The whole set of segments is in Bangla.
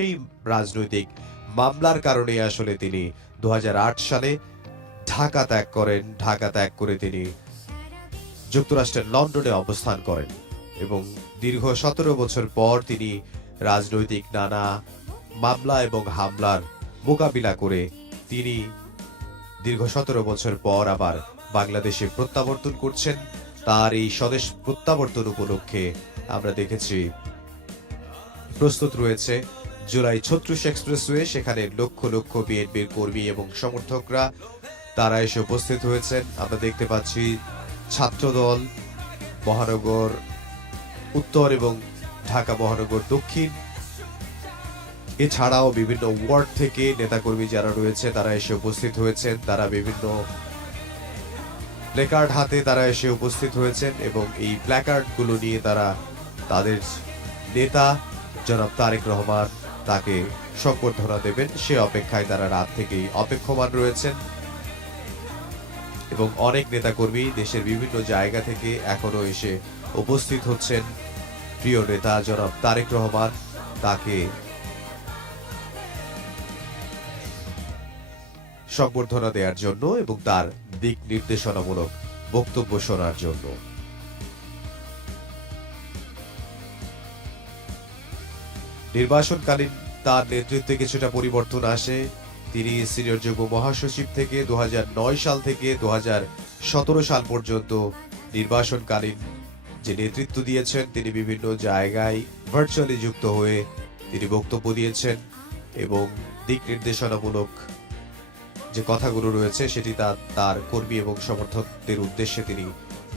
সেই রাজনৈতিক মামলার কারণে আসলে তিনি দু হাজার আট সালে ঢাকা ত্যাগ করেন। ঢাকা ত্যাগ করে তিনি যুক্তরাষ্ট্রের লন্ডনে অবস্থান করেন এবং দীর্ঘ সতেরো বছর পর তিনি রাজনৈতিক নানা মামলা এবং হামলার মোকাবিলা করে তিনি দীর্ঘ সতেরো বছর পর আবার বাংলাদেশে প্রত্যাবর্তন করছেন। তার এই স্বদেশ প্রত্যাবর্তন উপলক্ষে আমরা দেখেছি, প্রস্তুত রয়েছে জুলাই ছত্রিশ এক্সপ্রেসওয়ে সেখানে লক্ষ লক্ষ বিএনপির কর্মী এবং সমর্থকরা, তারা এসে উপস্থিত হয়েছেন। আমরা দেখতে পাচ্ছি ছাত্রদল, মহানগর উত্তর এবং ঢাকা মহানগর দক্ষিণ। এছাড়াও বিভিন্ন ওয়ার্ড থেকে নেতাকর্মী যারা রয়েছে, তারা এসে উপস্থিত হয়েছেন। তারা বিভিন্ন প্লেকার্ড হাতে তারা এসে উপস্থিত হয়েছেন এবং এই প্ল্যাকার্ডগুলো নিয়ে তারা তাদের নেতা জনাব তারেক রহমান তাকে সংবর্ধনা দেবেন। সে অপেক্ষায় তারা রাত থেকেই অপেক্ষমান রয়েছেন। এবং অনেক নেতাকর্মী দেশের বিভিন্ন জায়গা থেকে এখনও এসে উপস্থিত হচ্ছেন। প্রিয় নেতা জনাব তারেক রহমান তাকে সংবর্ধনা দেওয়ার জন্য এবং তার দিক নির্দেশনামূলক বক্তব্য শোনার জন্য। নির্বাচনকালীন তার নেতৃত্বে কিছুটা পরিবর্তন আসে। তিনি সিনিয়র যুগ্ম মহাসচিব থেকে দু হাজার নয় সাল থেকে দু হাজার সতেরো সাল পর্যন্ত নির্বাচনকালীন যে নেতৃত্ব দিয়েছেন, তিনি বিভিন্ন জায়গায় ভার্চুয়ালি যুক্ত হয়ে তিনি বক্তব্য দিয়েছেন এবং দিক নির্দেশনামূলক যে কথাগুলো রয়েছে, সেটি তার তার কর্মী এবং সমর্থকদের উদ্দেশ্যে তিনি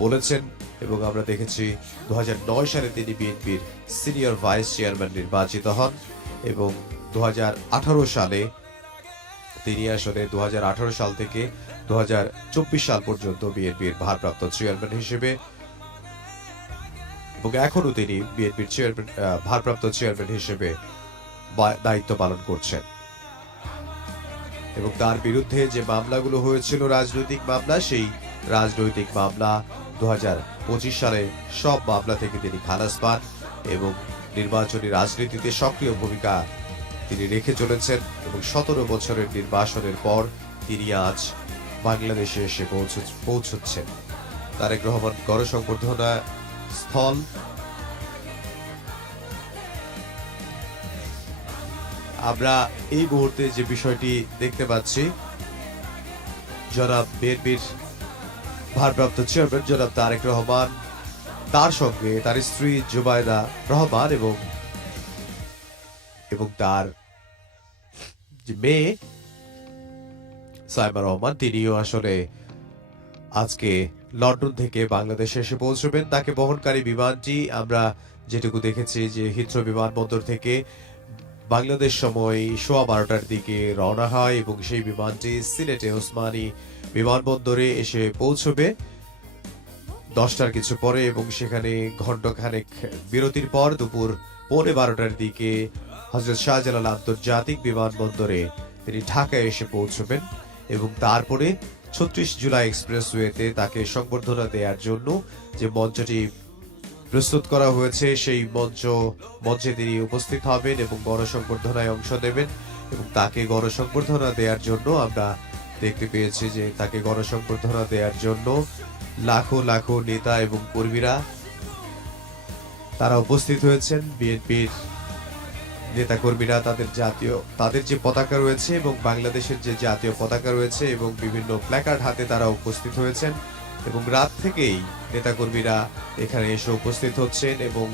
বলেছেন। এবং আমরা দেখেছি দু হাজার নয় সালে তিনি বিএনপির সিনিয়র ভাইস চেয়ারম্যান নির্বাচিত হন এবং দু সালে তিনি আসলে দু সাল থেকে দু সাল পর্যন্ত বিএনপির ভারপ্রাপ্ত চেয়ারম্যান হিসেবে এবং এখনও তিনি বিএনপির চেয়ারম্যান ভারপ্রাপ্ত চেয়ারম্যান হিসেবে দায়িত্ব পালন করছেন। এবং তার বিরুদ্ধে যে মামলাগুলো হয়েছিল রাজনৈতিক মামলা, সেই রাজনৈতিক মামলা দু হাজার পঁচিশ সালে সব মামলা থেকে তিনি খালাস পান এবং নির্বাচনী রাজনীতিতে সক্রিয় ভূমিকা তিনি রেখে চলেছেন এবং সতেরো বছরের নির্বাসনের পর তিনি আজ বাংলাদেশে এসে পৌঁছ- পৌঁছচ্ছেন। তারেক রহমান গণসংবর্ধনা স্থল। আমরা এই মুহূর্তে যে বিষয়টি দেখতে পাচ্ছি, জনাব বিএনপির ভারপ্রাপ্ত চেয়ারম্যান জনাব তারেক রহমান, তার সঙ্গে তার স্ত্রী জুবাইদা রহমান এবং এবং তার মেয়ে সাইমা রহমান, তিনিও আসলে আজকে লন্ডন থেকে বাংলাদেশে এসে পৌঁছবেন। তাকে বহনকারী বিমানটি আমরা যেটুকু দেখেছি যে হিথ্রো বিমানবন্দর থেকে বাংলাদেশ সময় সোয়া বারোটার দিকে রওনা হয় এবং সেই বিমানটি সিলেটে ওসমানী বিমানবন্দরে এসে পৌঁছবে। দশটার কিছু পরে এবং সেখানে ঘন্টাখানেক বিরতির পর দুপুর পৌনে বারোটার দিকে হজরত শাহজালাল আন্তর্জাতিক বিমানবন্দরে তিনি ঢাকায় এসে পৌঁছবেন এবং তারপরে ছত্রিশ জুলাই এক্সপ্রেসওয়েতে তাকে সংবর্ধনা দেওয়ার জন্য যে মঞ্চটি প্রস্তুত করা হয়েছে, সেই মঞ্চ, মঞ্চে তিনি উপস্থিত হবেন এবং গণসংবর্ধনায় অংশ নেবেন এবং তাকে গণসংবর্ধনা দেওয়ার জন্য আমরা দেখতে পেয়েছি যে তাকে গণসংবর্ধনা দেওয়ার জন্য লাখো লাখো নেতা এবং কর্মীরা তারা উপস্থিত হয়েছেন। বিএনপির নেতা কর্মীরা তাদের জাতীয়, তাদের যে পতাকা রয়েছে এবং বাংলাদেশের যে জাতীয় পতাকা রয়েছে এবং বিভিন্ন প্ল্যাকার্ড হাতে তারা উপস্থিত হয়েছেন। এবং রাত থেকেই নেতাকর্মীরা এখানে এসে উপস্থিত হচ্ছেন এবং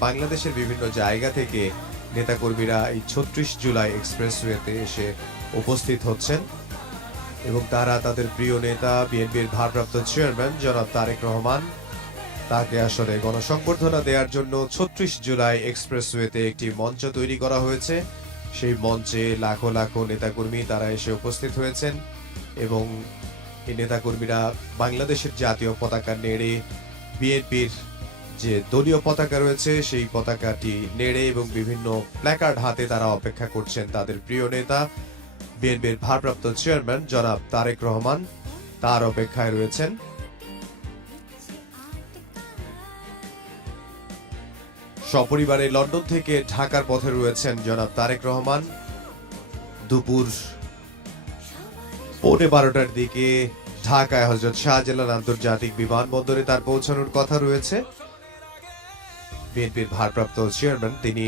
বাংলাদেশের বিভিন্ন জায়গা থেকে নেতাকর্মীরা এই ছত্রিশ জুলাই এক্সপ্রেসওয়েতে এসে উপস্থিত হচ্ছেন এবং তারা তাদের প্রিয় নেতা বিএনপির ভারপ্রাপ্ত চেয়ারম্যান জনাব তারেক রহমান তাকে আসলে গণসংবর্ধনা দেওয়ার জন্য ছত্রিশ জুলাই এক্সপ্রেসওয়েতে একটি মঞ্চ তৈরি করা হয়েছে। সেই মঞ্চে লাখো লাখো নেতাকর্মী তারা এসে উপস্থিত হয়েছেন এবং এই নেতাকর্মীরা বাংলাদেশের জাতীয় পতাকা নেড়ে বিএনপির যে দলীয় পতাকা রয়েছে, সেই পতাকাটি নেড়ে এবং বিভিন্ন প্ল্যাকার্ড হাতে তারা অপেক্ষা করছেন তাদের প্রিয় নেতা। বিএনপির ভারপ্রাপ্ত চেয়ারম্যান জনাব তারেক রহমান তার অপেক্ষায় রয়েছেন। সপরিবারে লন্ডন থেকে ঢাকার পথে রয়েছেন জনাব তারেক রহমান। দুপুর পৌনে বারোটার দিকে ঢাকায় হজরত শাহজালাল আন্তর্জাতিক বিমানবন্দরে তার পৌঁছানোর কথা রয়েছে। বিএনপির ভারপ্রাপ্ত চেয়ারম্যান, তিনি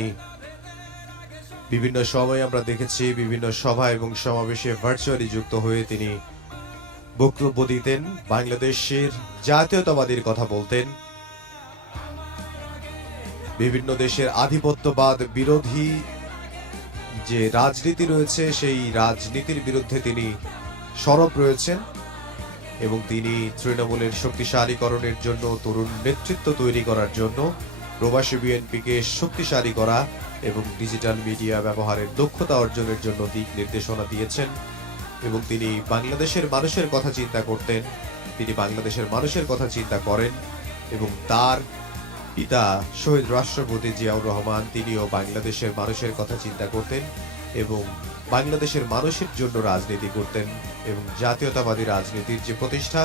বিভিন্ন সময় আমরা দেখেছি বিভিন্ন সভা এবং সমাবেশে ভার্চুয়ালি যুক্ত হয়ে তিনি বক্তব্য দিতেন, বাংলাদেশের জাতীয়তাবাদীর কথা বলতেন। বিভিন্ন দেশের আধিপত্যবাদ বিরোধী যে রাজনীতি রয়েছে, সেই রাজনীতির বিরুদ্ধে তিনি সরব রয়েছেন এবং তিনি তৃণমূলের শক্তিশালীকরণের জন্য তরুণ নেতৃত্ব তৈরি করার জন্য প্রবাসী বিএনপিকে শক্তিশালী করা এবং ডিজিটাল মিডিয়া ব্যবহারের দক্ষতা অর্জনের জন্য দিক নির্দেশনা দিয়েছেন এবং তিনি বাংলাদেশের মানুষের কথা চিন্তা করতেন, তিনি বাংলাদেশের মানুষের কথা চিন্তা করেন এবং তার পিতা শহীদ রাষ্ট্রপতি জিয়াউর রহমান তিনিও বাংলাদেশের মানুষের কথা চিন্তা করতেন এবং বাংলাদেশের মানুষের জন্য রাজনীতি করতেন এবং জাতীয়তাবাদী রাজনীতির যে প্রতিষ্ঠা,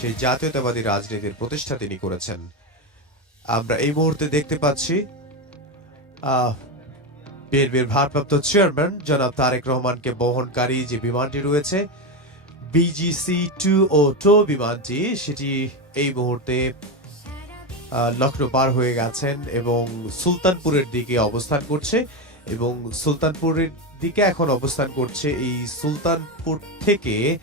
সেই জাতীয়তাবাদী রাজনীতির প্রতিষ্ঠা তিনি করেছেন। আমরা এই মুহূর্তে দেখতে পাচ্ছি বিএনপির ভারপ্রাপ্ত চেয়ারম্যান জনাব তারেক রহমানকে বহনকারী যে বিমানটি রয়েছে বিজিসি টু ও টো বিমানটি, সেটি এই মুহূর্তে লখনৌ পার হয়ে গেছেন এবং সুলতানপুরের দিকে অবস্থান করছে। এবং সুলতানপুরের দিকে এখন অবস্থান করছে এই সুলতানপুর থেকে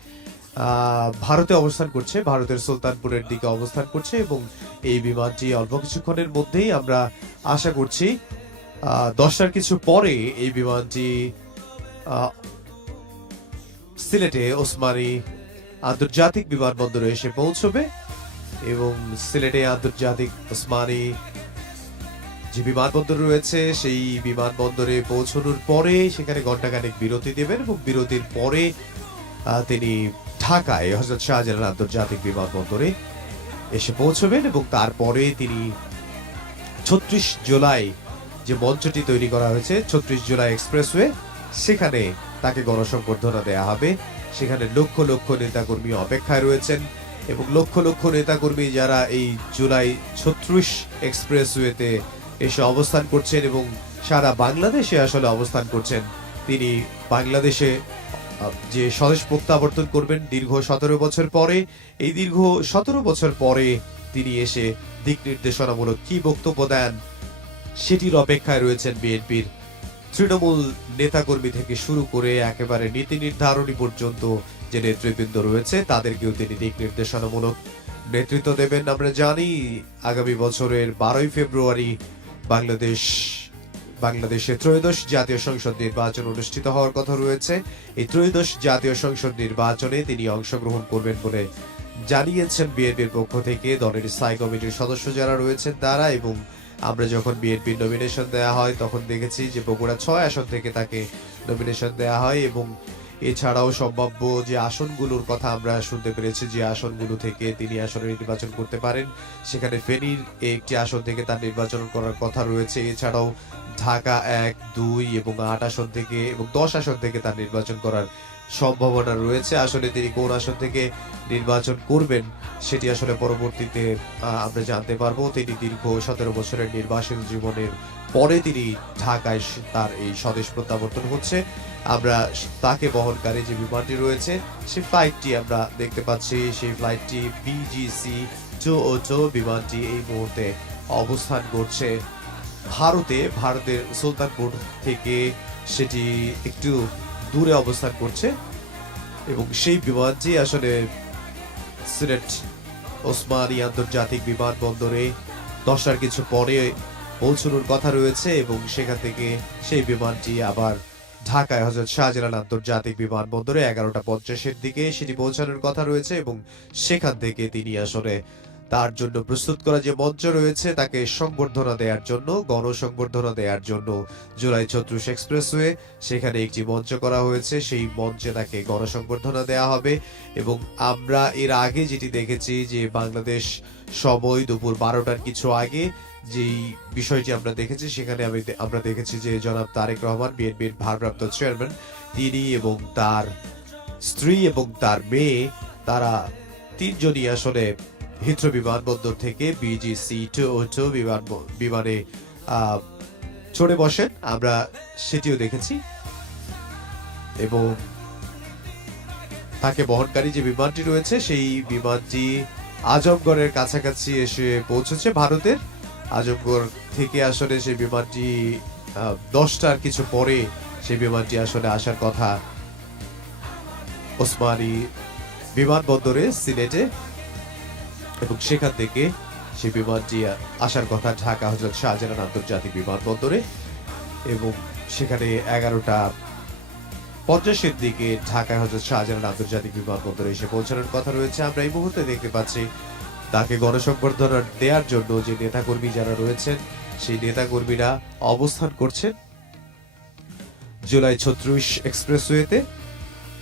ভারতে অবস্থান করছে, ভারতের সুলতানপুরের দিকে অবস্থান করছে এবং এই বিমানটি অল্প কিছুক্ষণের মধ্যেই আমরা আশা করছি দশটার কিছু পরে এই বিমানটি সিলেটে ওসমানী আন্তর্জাতিক বিমানবন্দরে এসে পৌঁছবে এবং সিলেটে আন্তর্জাতিক ওসমানী যে বিমানবন্দর রয়েছে, সেই বিমানবন্দরে পৌঁছানোর পরে সেখানে ঘন্টাখানেক বিরতি দেবেন এবং বিরতির পরে তিনি ঢাকায় হজরত শাহজালাল আন্তর্জাতিক বিমানবন্দরে এসে পৌঁছবেন এবং তারপরে তিনি ছত্রিশ জুলাই যে মঞ্চটি তৈরি করা হয়েছে, ছত্রিশ জুলাই এক্সপ্রেসওয়ে, সেখানে তাকে গণসংবর্ধনা দেয়া হবে। সেখানে লক্ষ লক্ষ নেতাকর্মী অপেক্ষায় রয়েছেন এবং লক্ষ লক্ষ নেতাকর্মী যারা এই জুলাই ছত্রিশ এক্সপ্রেসওয়েতে এসে অবস্থান করছেন এবং সারা বাংলাদেশে আসলে অবস্থান করছেন। তিনি বাংলাদেশে যে স্বদেশ প্রত্যাবর্তন করবেন দীর্ঘ সতেরো বছর পরে, এই দীর্ঘ সতেরো বছর পরে তিনি এসে দিক নির্দেশনামূলক কি বক্তব্য দেন সেটির অপেক্ষায় রয়েছেন বিএনপির তৃণমূল নেতাকর্মী থেকে শুরু করে একেবারে নীতি নির্ধারণী পর্যন্ত যে নেতৃবৃন্দ রয়েছে, তাদেরকেও তিনি দিক নির্দেশনামূলক নেতৃত্ব দেবেন। আমরা জানি, আগামী বছরের বারোই ফেব্রুয়ারি বাংলাদেশ, বাংলাদেশে ত্রয়োদশ জাতীয় সংসদ নির্বাচন অনুষ্ঠিত হওয়ার কথা রয়েছে। এই ত্রয়োদশ জাতীয় সংসদ নির্বাচনে তিনি অংশগ্রহণ করবেন বলে জানিয়েছেন বিএনপির পক্ষ থেকে। দলের স্থায়ী কমিটির সদস্য যারা রয়েছেন তারা এবং আমরা যখন বিএনপির নমিনেশন দেওয়া হয়, তখন দেখেছি যে বগুড়া ছয় আসন থেকে তাকে নমিনেশন দেওয়া হয় এবং এছাড়াও সম্ভাব্য যে আসনগুলোর কথা আমরা শুনতে পেরেছি, যে আসনগুলো থেকে তিনি আসনে নির্বাচন করতে পারেন, সেখানে ফেনীর একটি আসন থেকে তার নির্বাচন করার কথা রয়েছে। এছাড়াও ঢাকা এক, দুই এবং আট আসন থেকে এবং দশ আসন থেকে তার নির্বাচন করার সম্ভাবনা রয়েছে। আসলে তিনি কোন আসন থেকে নির্বাচন করবেন, সেটি আসলে পরবর্তীতে আমরা জানতে পারব। তিনি দীর্ঘ সতেরো বছরের নির্বাচন জীবনের পরে তিনি ঢাকায় তার এই স্বদেশ প্রত্যাবর্তন হচ্ছে। আমরা তাকে বহনকারী যে বিমানটি রয়েছে, সেই ফ্লাইটটি আমরা দেখতে পাচ্ছি। সেই ফ্লাইটটি বিজিসি টু ও টু বিমানটি এই মুহূর্তে অবস্থান করছে। ভারতে, ভারতের সুলতানপুর থেকে সেটি একটু দূরে অবস্থান করছে এবং সেই বিমানটি আসলে সিলেট ওসমানী আন্তর্জাতিক বিমানবন্দরে দশটার কিছু পরে পৌঁছানোর কথা রয়েছে এবং সেখান থেকে সেই বিমানটি আবার ঢাকায় হজরত শাহজালাল আন্তর্জাতিক বিমানবন্দরে এগারোটা পঞ্চাশের দিকে সেটি পৌঁছানোর কথা রয়েছে এবং সেখান থেকে তিনি আসলে তার জন্য প্রস্তুত করা যে মঞ্চ রয়েছে তাকে সংবর্ধনা দেওয়ার জন্য, গণসংবর্ধনা দেওয়ার জন্য জুলাই ছত্রিশ এক্সপ্রেসওয়ে সেখানে একটি মঞ্চ করা হয়েছে। সেই মঞ্চে তাকে গণসংবর্ধনা দেওয়া হবে এবং আমরা এর আগে যেটি দেখেছি যে বাংলাদেশ সময় দুপুর বারোটার কিছু আগে যেই বিষয়টি আমরা দেখেছি, সেখানে আমি আমরা দেখেছি যে জনাব তারেক রহমান, বিএনপির ভারপ্রাপ্ত চেয়ারম্যান, তিনি এবং তার স্ত্রী এবং তার মেয়ে, তারা তিনজনই আসলে হিথ্রো বিমানবন্দর থেকে বিজিসি টু টু বিমান বিমানে চড়ে বসেন। আমরা সেটিও দেখেছি। এবং তাকে বহনকারী যে বিমানটি রয়েছে, সেই বিমানটি আজমগড়ের কাছাকাছি এসে পৌঁছেছে ভারতের। আজমগড় থেকে আসলে সেই বিমানটি দশটার কিছু পরে সেই বিমানটি আসলে আসার কথা ওসমানী বিমানবন্দরে, সিলেটে এবং সেখান থেকে সেই বিমানটি আসার কথা ঢাকা হজরত শাহজাহান আন্তর্জাতিক বিমানবন্দরে এবং সেখানে এগারোটা পঞ্চাশের দিকে ঢাকা হজরত শাহজালাল আন্তর্জাতিক বিমানবন্দরে এসে পৌঁছানোর কথা রয়েছে। আমরা এই মুহূর্তে দেখতে পাচ্ছি তাকে গণসংবর্ধনা দেওয়ার জন্য যে নেতাকর্মী যারা রয়েছেন, সেই নেতাকর্মীরা অবস্থান করছেন জুলাই ছত্রিশ এক্সপ্রেসওয়েতে।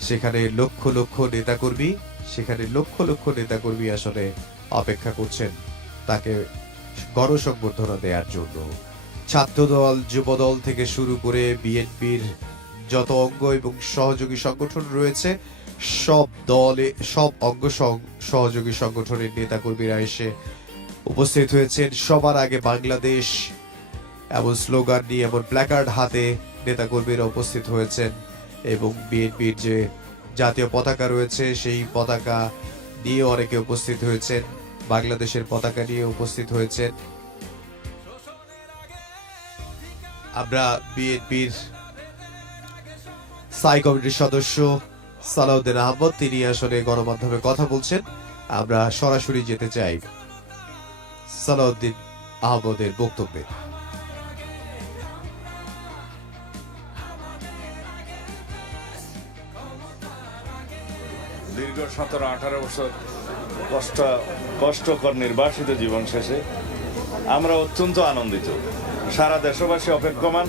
সেখানে লক্ষ লক্ষ নেতাকর্মী, সেখানে লক্ষ লক্ষ নেতাকর্মী আসলে অপেক্ষা করছেন তাকে গণসংবর্ধনা দেওয়ার জন্য। ছাত্রদল, যুবদল থেকে শুরু করে বিএনপির যত অঙ্গ এবং সহযোগী সংগঠন রয়েছে সব দলে, সব অঙ্গ সহযোগী সংগঠনের নেতাকর্মীরা এসে উপস্থিত হয়েছেন। সবার আগে বাংলাদেশ এমন স্লোগান নিয়ে, এমন প্ল্যাকার্ড হাতে নেতাকর্মীরা উপস্থিত হয়েছেন এবং বিএনপির যে জাতীয় পতাকা রয়েছে, সেই পতাকা নিয়ে অনেকে উপস্থিত হয়েছেন। বাংলাদেশের পতাকা নিয়ে উপস্থিত হয়েছেন। আমরা বিএনপির স্থায়ী কমিটির সদস্য সালাউদ্দিন আহমদ, তিনি আসলে গণমাধ্যমে কথা বলছেন। আমরা সরাসরি যেতে চাই সালাউদ্দিন আহমদের বক্তব্যে। দীর্ঘ সতেরো আঠারো বছর কষ্ট, কষ্টকর নির্বাসিত জীবন শেষে আমরা অত্যন্ত আনন্দিত। সারা দেশবাসী অপেক্ষমান,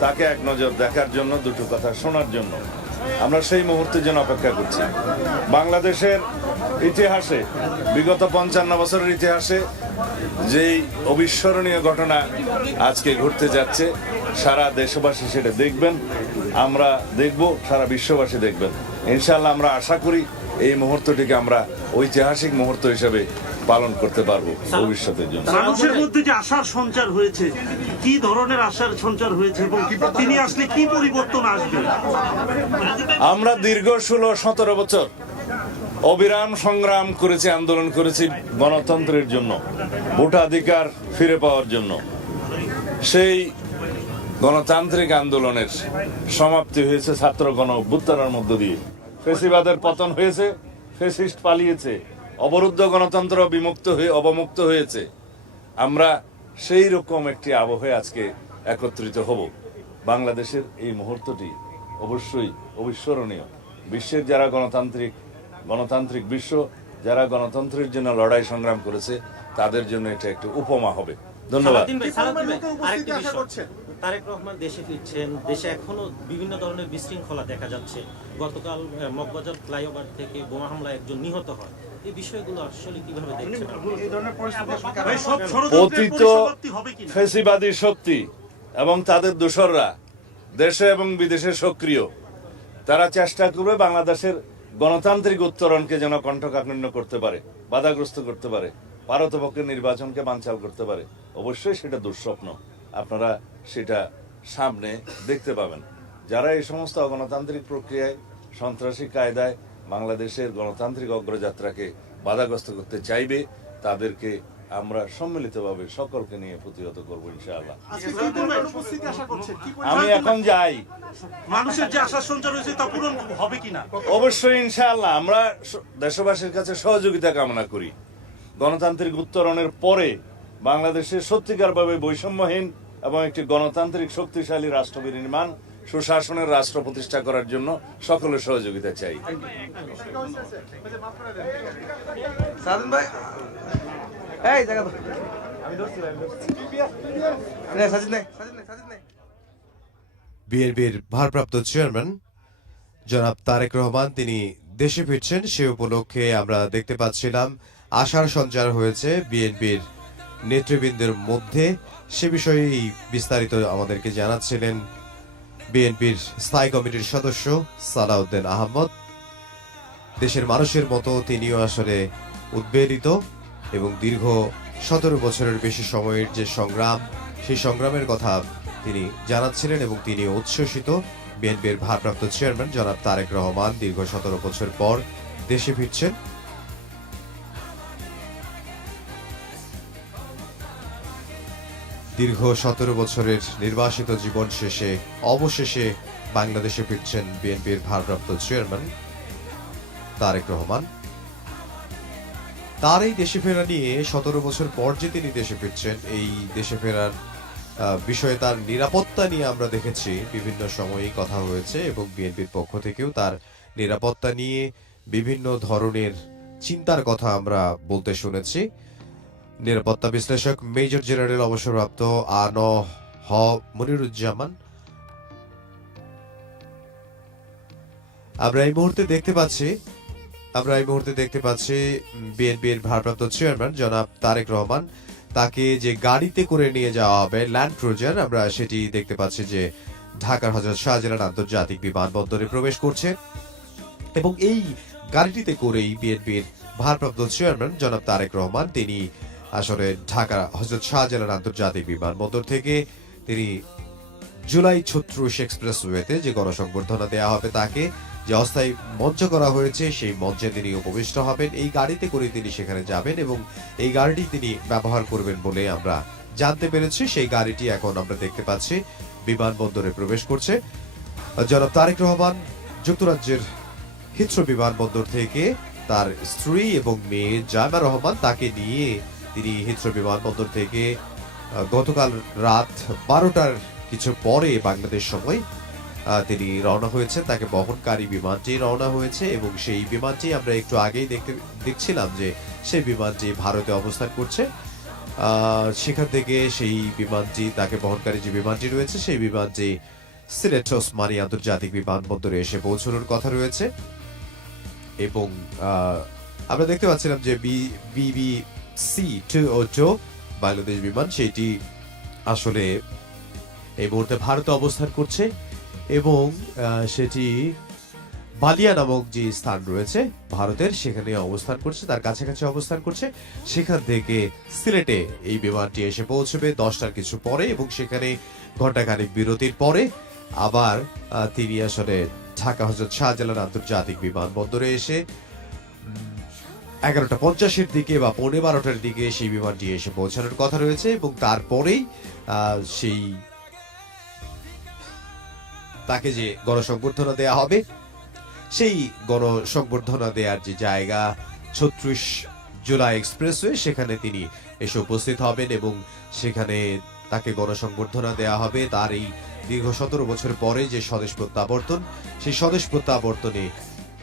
তাকে এক নজর দেখার জন্য, দুটো কথা শোনার জন্য। আমরা সেই মুহূর্তের জন্য অপেক্ষা করছি। বাংলাদেশের ইতিহাসে, বিগত পঞ্চান্ন বছরের ইতিহাসে যেই অবিস্মরণীয় ঘটনা আজকে ঘটতে যাচ্ছে, সারা দেশবাসী সেটা দেখবেন, আমরা দেখব, সারা বিশ্ববাসী দেখবেন। ইনশাল্লাহ আমরা আশা করি এই মুহূর্তটিকে আমরা ঐতিহাসিক মুহূর্ত হিসেবে পালন করতে পারব ভবিষ্যতের জন্য। মানুষের মধ্যে যে আশার সঞ্চার হয়েছে কি ধরনের আশার সঞ্চার হয়েছে এবং তিনি আসলে কি পরিবর্তন আসবে? আমরা দীর্ঘ ষোলো সতেরো বছর অবিরাম সংগ্রাম করেছি আন্দোলন করেছি গণতন্ত্রের জন্য ভোটাধিকার ফিরে পাওয়ার জন্য। সেই গণতান্ত্রিক আন্দোলনের সমাপ্তি হয়েছে ছাত্র গণ অভ্যুত্থানের মধ্য দিয়ে। ফেসিবাদের পতন হয়েছে ফেসিস্ট পালিয়েছে। অবরুদ্ধ গণতন্ত্র বিমুক্ত হয়ে অবমুক্ত হয়েছে। আমরা সেই রকম একটি আবহে আজকে একত্রিত হব। বাংলাদেশের এই মুহূর্তটি অবশ্যই অবিস্মরণীয়। বিশ্বের যারা গণতান্ত্রিক গণতান্ত্রিক বিশ্ব যারা গণতন্ত্রের জন্য লড়াই সংগ্রাম করেছে তাদের জন্য এটা একটি উপমা হবে। ধন্যবাদ। তারেক রহমান দেশে ফিরছেন দেশে এখনও বিভিন্ন ধরনের বিশৃঙ্খলা দেখা যাচ্ছে। গতকাল মগবাজার ফ্লাইওভার থেকে বোমা হামলায় একজন নিহত হয় এই বিষয়গুলো আসলে কীভাবে দেখছেন? ফেসিবাদী শক্তি এবং তাদের দোসররা দেশে এবং বিদেশে সক্রিয় তারা চেষ্টা করবে বাংলাদেশের গণতান্ত্রিক উত্তরণকে যেন কণ্ঠকাঠিন্য করতে পারে বাধাগ্রস্ত করতে পারে ভারতপক্ষের নির্বাচনকে বানচাল করতে পারে। অবশ্যই সেটা দুঃস্বপ্ন। আপনারা সেটা সামনে দেখতে পাবেন। যারা এই সমস্ত অগণতান্ত্রিক প্রক্রিয়ায় সন্ত্রাসী কায়দায় বাংলাদেশের গণতান্ত্রিক অগ্রযাত্রাকে বাধাগ্রস্ত করতে চাইবে তাদেরকে আমরা সম্মিলিতভাবে সকলকে নিয়ে প্রতিহত করব ইনশাআল্লাহ। আমি এখন যাই। মানুষের যে আশার সঞ্চার হয়েছে তা পূরণ হবে কিনা? অবশ্যই ইনশাআল্লাহ আমরা দেশবাসীর কাছে সহযোগিতা কামনা করি। গণতান্ত্রিক উত্তরণের পরে বাংলাদেশের সত্যিকারভাবে বৈষম্যহীন এবং একটি গণতান্ত্রিক শক্তিশালী রাষ্ট্র বিনির্মাণ সুশাসনের রাষ্ট্র প্রতিষ্ঠা করার জন্য সকলের সহযোগিতা চাই। সাধন ভাই এই জায়গা তো আমি ধরছি আমি ধরছি নে, সাজিদ নে সাজিদ নে সাজিদ নে। বিএনপির ভারপ্রাপ্ত চেয়ারম্যান জনাব তারেক রহমান তিনি দেশে ফিরছেন সে উপলক্ষে আমরা দেখতে পাচ্ছিলাম আশার সঞ্চার হয়েছে বিএনপির নেতৃবৃন্দের মধ্যে। সে বিষয়ে বিস্তারিত আমাদেরকে জানাচ্ছিলেন বিএনপির স্থায়ী কমিটির সদস্য সালাউদ্দিন আহমদ। দেশের মানুষের মতো তিনিও আসলে উদ্বেলিত এবং দীর্ঘ সতেরো বছরের বেশি সময়ের যে সংগ্রাম, সেই সংগ্রামের কথা তিনি জানাচ্ছিলেন এবং তিনি উচ্ছ্বসিত বিএনপির ভারপ্রাপ্ত চেয়ারম্যান জনাব তারেক রহমান দীর্ঘ সতেরো বছর পর দেশে ফিরছেন। দীর্ঘ সতেরো বছরের নির্বাসিত জীবন শেষে, অবশেষে বাংলাদেশে ফিরছেন বিএনপির ভারপ্রাপ্ত চেয়ারম্যান তারেক রহমান। তার এই দেশে ফেরা নিয়ে সতেরো বছর পর যে তিনি দেশে ফিরছেন, এই দেশে ফেরার বিষয়ে তার নিরাপত্তা নিয়ে আমরা দেখেছি। বিভিন্ন সময়েই কথা হয়েছে এবং বিএনপির পক্ষ থেকেও তার নিরাপত্তা নিয়ে বিভিন্ন ধরনের চিন্তার কথা আমরা বলতে শুনেছি। নিরাপত্তা বিশ্লেষক মেজর জেনারেল অবসরপ্রাপ্ত আন হ মনিরুজ্জামান। আমরা এই মুহূর্তে দেখতে পাচ্ছি, আমরা এই মুহূর্তে দেখতে পাচ্ছি বিএনপির ভারপ্রাপ্ত চেয়ারম্যান জনাব তারেক রহমান তাকে যে গাড়িতে করে নিয়ে যাওয়া হবে ল্যান্ড ক্রুজার আমরা সেটি দেখতে পাচ্ছি যে ঢাকার হজরত শাহজালাল আন্তর্জাতিক বিমানবন্দরে প্রবেশ করছে এবং এই গাড়িটিতে করেই বিএনপির ভারপ্রাপ্ত চেয়ারম্যান জনাব তারেক রহমান তিনি আসলে ঢাকা হজরত শাহজালাল আন্তর্জাতিক বিমানবন্দর থেকে তিনি জুলাই ছত্রিশ এক্সপ্রেসওয়েতে যে গণসংবর্ধনা দেওয়া হবে তাকে, যে অস্থায়ী মঞ্চ করা হয়েছে, সেই মঞ্চে তিনি উপবিষ্ট হবেন। এই গাড়িতে করে তিনি সেখানে যাবেন এবং এই গাড়িটি তিনি ব্যবহার করবেন বলে আমরা জানতে পেরেছি। সেই গাড়িটি এখন আমরা দেখতে পাচ্ছি। বিমানবন্দরে প্রবেশ করছে। জনাব তারেক রহমান, যুক্তরাজ্যের হিথ্রো বিমানবন্দর থেকে তার স্ত্রী এবং মেয়ে জায়মা রহমান তাকে নিয়ে তিনি হিথ্রো বিমানবন্দর থেকে গতকাল রাত বারোটার কিছু পরে বাংলাদেশ সময় তিনি রওনা হয়েছেন। তাকে বহনকারী বিমানটি রওনা হয়েছে এবং সেই বিমানটি আমরা একটু আগেই দেখতে, দেখছিলাম যে সেই বিমানটি ভারতে অবস্থান করছে। সেখান থেকে সেই বিমানটি, তাকে বহনকারী যে বিমানটি রয়েছে, সেই বিমানটি সিলেট ওসমানী আন্তর্জাতিক বিমানবন্দরে এসে পৌঁছানোর কথা রয়েছে। এবং আমরা দেখতে পাচ্ছিলাম যে B B C two O two Bangladesh Biman, সেটি আসলে এই মুহূর্তে ভারতে অবস্থান করছে এবং সেটি বালিয়া নামক যে স্থান রয়েছে ভারতের, সেখানে অবস্থান করছে, তার কাছাকাছি অবস্থান করছে। সেখান থেকে সিলেটে এই বিমানটি এসে পৌঁছবে দশটার কিছু পরে এবং সেখানে ঘন্টাখানেক বিরতির পরে আবার তিনি আসলে ঢাকা হজরত শাহজালাল আন্তর্জাতিক বিমানবন্দরে এসে এগারোটা পঞ্চাশের দিকে বা পৌনে বারোটার দিকে সেই বিমানটি এসে পৌঁছানোর কথা রয়েছে এবং তারপরেই সেই তাকে যে গণসংবর্ধনা দেয়া হবে, সেই গণসংবর্ধনা দেওয়ার যে জায়গা ছত্রিশ জুলাই এক্সপ্রেসওয়ে, সেখানে তিনি এসে উপস্থিত হবেন এবং সেখানে তাকে গণসংবর্ধনা দেওয়া হবে। তার এই দীর্ঘ সতেরো বছর পরে যে স্বদেশ প্রত্যাবর্তন, সেই স্বদেশ প্রত্যাবর্তনে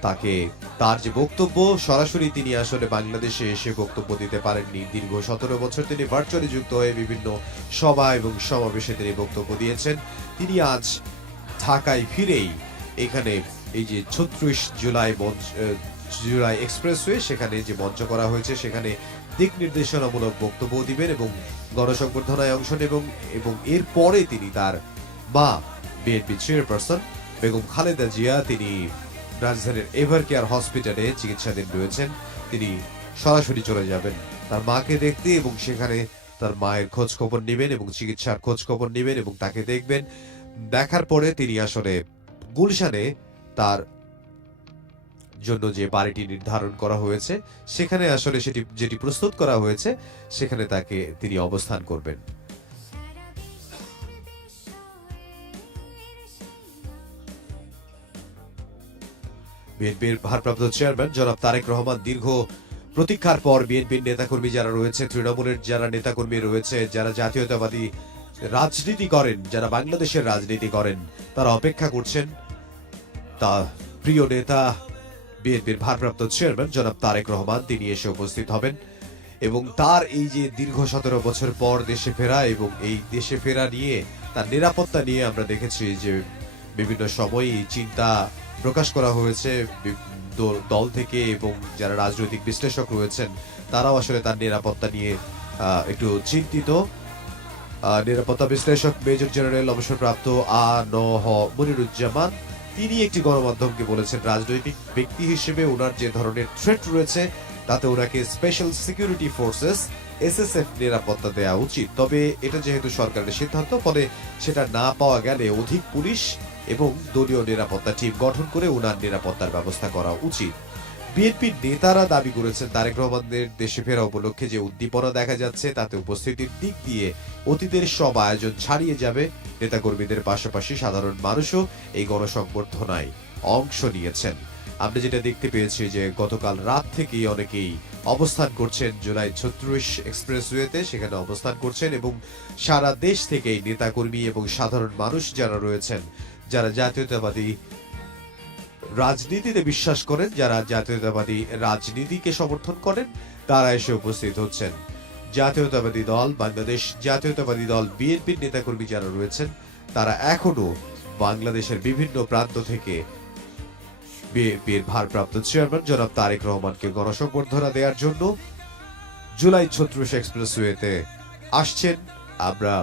তাকে তার যে বক্তব্য, সরাসরি তিনি আসলে বাংলাদেশে এসে বক্তব্য দিতে পারেননি। দীর্ঘ সতেরো বছর তিনি ভার্চুয়ালি যুক্ত হয়ে বিভিন্ন সভা এবং সমাবেশে তিনি বক্তব্য দিয়েছেন। তিনি আজ ঢাকায় ফিরেই এখানে এই যে ছত্রিশ জুলাই মঞ্চ জুলাই এক্সপ্রেসওয়ে, সেখানে যে মঞ্চ করা হয়েছে, সেখানে দিক নির্দেশনামূলক বক্তব্য দিবেন এবং গণসংবর্ধনায় অংশ নেবেন এবং এরপরে তিনি তার মা বিএনপি চেয়ারপারসন বেগম খালেদা জিয়া, তিনি রাজধানীর এভার কেয়ার হসপিটালে চিকিৎসাধীন রয়েছেন। তিনি সরাসরি চলে যাবেন। তার মাকে দেখতে এবং সেখানে তার মায়ের খোঁজ খবর নেবেন এবং চিকিৎসার খোঁজ খবর নেবেন এবং তাকে দেখবেন। দেখার পরে তিনি আসলে গুলশানে তার জন্য যে বাড়িটি নির্ধারণ করা হয়েছে, সেখানে আসলে সেটি, যেটি প্রস্তুত করা হয়েছে, সেখানে তাকে তিনি অবস্থান করবেন। বিএনপির ভারপ্রাপ্ত চেয়ারম্যান জনাব তারেক রহমান দীর্ঘ প্রতীক্ষার পর বিএনপির নেতাকর্মী যারা রয়েছে, তৃণমূলের যারা নেতাকর্মী রয়েছে, যারা জাতীয়তাবাদী রাজনীতি করেন, যারা বাংলাদেশের রাজনীতি করেন, তারা অপেক্ষা করছেন। তা প্রিয় নেতা, বিএনপির ভারপ্রাপ্ত চেয়ারম্যান জনাব তারেক রহমান, তিনি এসে উপস্থিত হবেন এবং তার এই যে দীর্ঘ সতেরো বছর পর দেশে ফেরা এবং এই দেশে ফেরা নিয়ে, তার নিরাপত্তা নিয়ে আমরা দেখেছি যে বিভিন্ন সময় এই চিন্তা প্রকাশ করা হয়েছে দল- থেকে এবং যারা রাজনৈতিক বিশ্লেষক রয়েছেন, তারাও আসলে তার নিরাপত্তা নিয়ে একটু চিন্তিত। নিরাপত্তা বিশ্লেষক মেজর জেনারেল অবসরপ্রাপ্ত আ, ন, হ, মনিরুজ্জামান, তিনি একটি গণমাধ্যমকে বলেছেন, রাজনৈতিক ব্যক্তি হিসেবে ওনার যে ধরনের থ্রেট রয়েছে, তাতে ওনাকে স্পেশাল সিকিউরিটি ফোর্সেস এসএসএফ নিরাপত্তা দেওয়া উচিত। তবে এটা যেহেতু সরকারের সিদ্ধান্ত, ফলে সেটা না পাওয়া গেলে অধিক পুলিশ এবং দলীয় নিরাপত্তা টিম গঠন করে ওনার নিরাপত্তার ব্যবস্থা করা উচিত। বিএনপির নেতারা দাবি করেছেন, তারেক রহমানদের দেশে ফেরা উপলক্ষে যে উদ্দীপনা দেখা যাচ্ছে, তাতে উপস্থিতির দিক দিয়ে অতীতের সব আয়োজন ছাড়িয়ে যাবে। নেতাকর্মীদের পাশাপাশি সাধারণ মানুষও এই গণসংবর্ধনায় অংশ নিয়েছেন। আমরা যেটা দেখতে পেয়েছি যে গতকাল রাত থেকেই অনেকেই অবস্থান করছেন জুলাই ছত্রিশ এক্সপ্রেসওয়েতে, সেখানে অবস্থান করছেন এবং সারা দেশ থেকেই নেতাকর্মী এবং সাধারণ মানুষ যারা রয়েছেন যারা জাতীয়তাবাদী রাজনীতিতে বিশ্বাস করেন, যারা জাতীয়তাবাদী রাজনীতিকে সমর্থন করেন, তারা এসে উপস্থিত হচ্ছেন। জাতীয়তাবাদী দল, বাংলাদেশ জাতীয়তাবাদী দল, বিএনপির নেতাকর্মী যারা রয়েছেন, তারা এখনও বাংলাদেশের বিভিন্ন প্রান্ত থেকে বিএনপির ভারপ্রাপ্ত চেয়ারম্যান জনাব তারেক রহমানকে গণসংবর্ধনা দেওয়ার জন্য জুলাই ছত্রিশ এক্সপ্রেসওয়েতে আসছেন। আমরা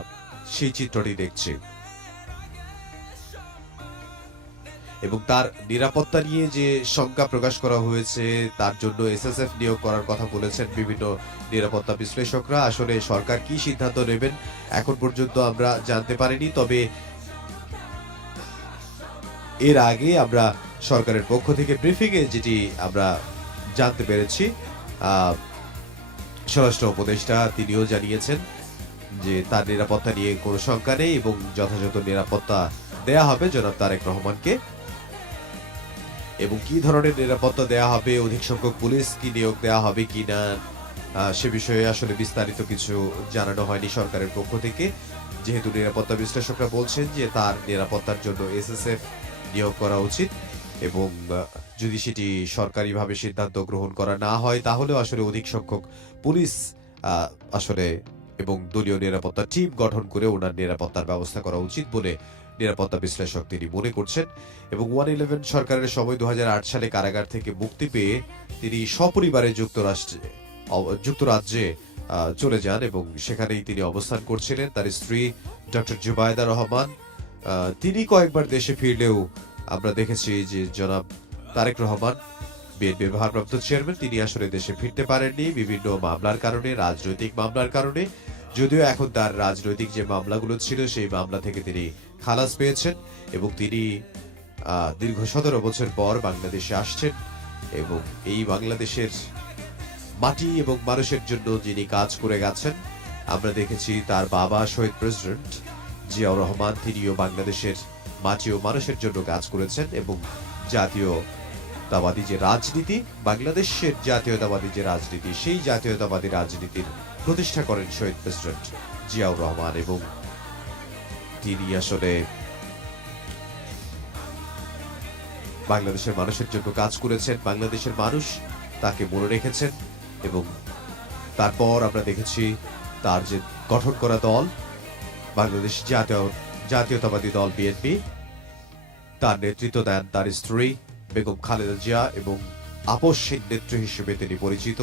সেই চিত্রটি দেখছি। এবং তার নিরাপত্তা নিয়ে যে শঙ্কা প্রকাশ করা হয়েছে, তার জন্য এসএসএফ নিয়োগ করার কথা বলেছেন বিভিন্ন নিরাপত্তা বিশ্লেষকরা। আসলে সরকার কি সিদ্ধান্ত নেবেন এখন পর্যন্ত আমরা জানতে পারিনি, তবে এর আগে আমরা সরকারের পক্ষ থেকে ব্রিফিং এ যেটি আমরা জানতে পেরেছি স্বরাষ্ট্র উপদেষ্টা তিনিও জানিয়েছেন যে তার নিরাপত্তা নিয়ে কোনো শঙ্কা নেই এবং যথাযথ নিরাপত্তা দেয়া হবে জনাব তারেক রহমানকে। এবং কি ধরনের নিরাপত্তা দেয়া হবে, অধিক সংখ্যক পুলিশ কি নিয়োগ দেওয়া হবে কি না সে বিষয়ে আসলে বিস্তারিত কিছু জানানো হয়নি সরকারের পক্ষ থেকে। যেহেতু নিরাপত্তা বিশ্লেষকরা বলছেন যে তার নিরাপত্তার জন্য এসএসএফ নিয়োগ করা উচিত এবং যদি সেটি সরকারিভাবে সিদ্ধান্ত গ্রহণ করা না হয়, তাহলেও আসলে অধিক সংখ্যক পুলিশ আসলে এবং দলীয় নিরাপত্তা টিম গঠন করে ওনার নিরাপত্তার ব্যবস্থা করা উচিত বলে নিরাপত্তা বিশ্লেষক তিনি মনে করছেন এবং ওয়ান ইলেভেন সরকারের সময় দুহাজার আট সালে কারাগার থেকে মুক্তি পেয়ে তিনি সপরিবারে যুক্তরাষ্ট্রে যুক্তরাজ্যে চলে যান এবং সেখানেই তিনি অবস্থান করছিলেন। তার স্ত্রী ডক্টর জুবায়দা রহমান তিনি কয়েকবার দেশে ফিরলেও আমরা দেখেছি যে জনাব তারেক রহমান, বিএনপির ভারপ্রাপ্ত চেয়ারম্যান, তিনি আসলে দেশে ফিরতে পারেননি বিভিন্ন মামলার কারণে, রাজনৈতিক মামলার কারণে। যদিও এখন তার রাজনৈতিক যে মামলাগুলো ছিল, সেই মামলা থেকে তিনি খালাস পেয়েছেন এবং তিনি দীর্ঘ সতেরো বছর পর বাংলাদেশে আসছেন এবং এই বাংলাদেশের মাটি এবং মানুষের জন্য যিনি কাজ করে গেছেন, আমরা দেখেছি তার বাবা শহীদ প্রেসিডেন্ট জিয়াউর রহমান, তিনিও বাংলাদেশের মাটি ও মানুষের জন্য কাজ করেছেন এবং জাতীয়তাবাদী যে রাজনীতি, বাংলাদেশের জাতীয়তাবাদী যে রাজনীতি, সেই জাতীয়তাবাদী রাজনীতির প্রতিষ্ঠা করেন শহীদ প্রেসিডেন্ট জিয়াউর রহমান এবং তিনি আসলে বাংলাদেশের মানুষের জন্য কাজ করেছেন, বাংলাদেশের মানুষ তাকে মনে রেখেছেন এবং তারপর আমরা দেখেছি তার যে গঠন করা দল, বাংলাদেশ জাতীয়, জাতীয়তাবাদী দল বিএনপি, তার নেতৃত্ব দেন তার স্ত্রী বেগম খালেদা জিয়া এবং আপসহীন নেত্রী হিসেবে তিনি পরিচিত।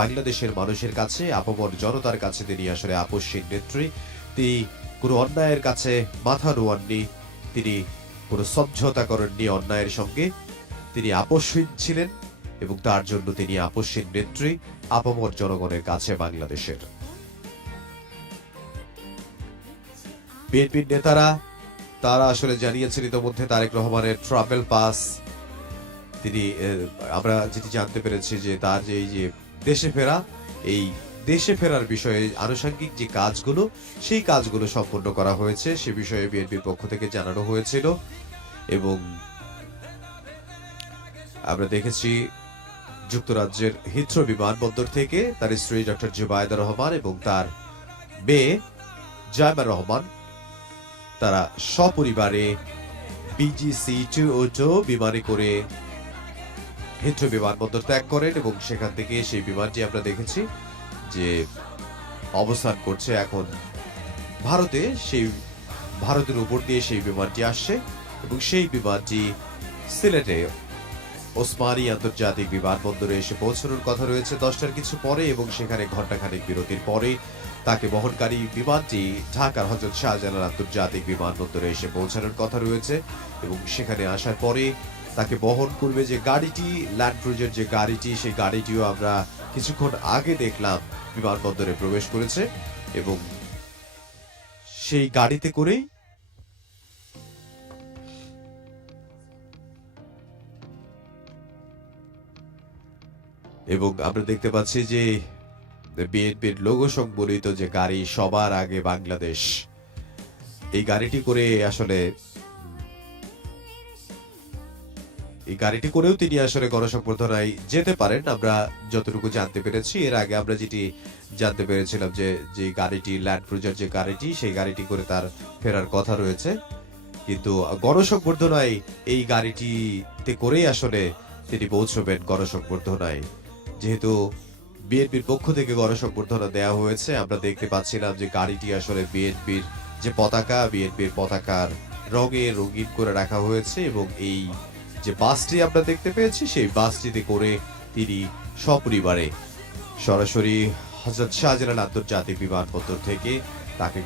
বাংলাদেশের মানুষের কাছে, আপমর জনতার কাছে তিনি আসলে আপসহীন নেত্রী। তিনি কোনো অন্যায়ের কাছে মাথা নোয়াননি। তিনি কোনো সমঝোতা করেননি অন্যায়ের সঙ্গে। তিনি আপসহীন ছিলেন এবং তার জন্য তিনি আপসহীন নেত্রী, আপামর জনগণের কাছে বাংলাদেশের। বিএনপির নেতারা, তারা আসলে জানিয়েছেন ইতিমধ্যে তারেক রহমানের ট্রাভেল পাস। তিনি আমরা যেটি জানতে পেরেছি যে তার যে এই যে দেশে ফেরা, এই দেশে ফেরার বিষয়ে আনুষঙ্গিক যে কাজগুলো, সেই কাজগুলো সম্পন্ন করা হয়েছে। সে বিষয়ে বিএনপির পক্ষ থেকে জানানো হয়েছিল এবং আমরা দেখেছি যুক্তরাজ্যের হিথ্রো বিমানবন্দর থেকে তার স্ত্রী ডক্টর জুবায়দা রহমান এবং তার মেয়ে জায়মা রহমান, তারা সপরিবারে বিজিসি টু টু বিমানে করে হিথ্রো বিমানবন্দর ত্যাগ করেন এবং সেখান থেকে সেই বিমানটি আমরা দেখেছি। যে অবস্থান করছে এখন ভারতে, সেই ভারতের উপর দিয়ে সেই বিমানটি আসছে এবং সেই বিমানটি সিলেটে ওসমানী আন্তর্জাতিক বিমানবন্দরে এসে পৌঁছানোর কথা রয়েছে। দশটার কিছু পরে এবং সেখানে ঘণ্টাখানেক বিরতির পরে তাকে বহনকারী বিমানটি ঢাকার হজরত শাহজালাল আন্তর্জাতিক বিমানবন্দরে এসে পৌঁছানোর কথা রয়েছে এবং সেখানে আসার পরে তাকে বহন করবে যে গাড়িটি ল্যান্ড ক্রুজের যে গাড়িটি, সেই গাড়িটিও আমরা কিছুক্ষণ আগে দেখলাম। বিমানবন্দরে প্রবেশ করেছে এবং সেই গাড়িতে করেই এবং আমরা দেখতে পাচ্ছি যে বিএনপির লোগো সংবলিত যে গাড়ি সবার আগে বাংলাদেশ, এই গাড়িটি করে আসলে এই গাড়িটি করেও তিনি আসলে গণসংবর্ধনায় যেতে পারেন। আমরা যতটুকু জানতে পেরেছি, এর আগে আমরা যেটি জানতে পেরেছিলাম যে যে গাড়িটি ল্যান্ড ক্রুজার যে গাড়িটি, সেই গাড়িটি করে তার ফেরার কথা রয়েছে। কিন্তু গণসংবর্ধনায় এই গাড়িটিতে করেই আসলে তিনি পৌঁছবেন গণসংবর্ধনায় যেহেতু বিএনপির পক্ষ থেকে গণসংবর্ধনা দেওয়া হয়েছে, আমরা দেখতে পাচ্ছিলাম যে গাড়িটি আসলে বিএনপির যে পতাকা, বিএনপির পতাকার রঙে রঙিন করে রাখা হয়েছে এবং এই যে বাসটি আমরা দেখতে পেয়েছি, সেই বাসটিতে করে তিনি সপরিবারে সরাসরি হজরত শাহজালাল আন্তর্জাতিক বিমানবন্দর থেকে তাকে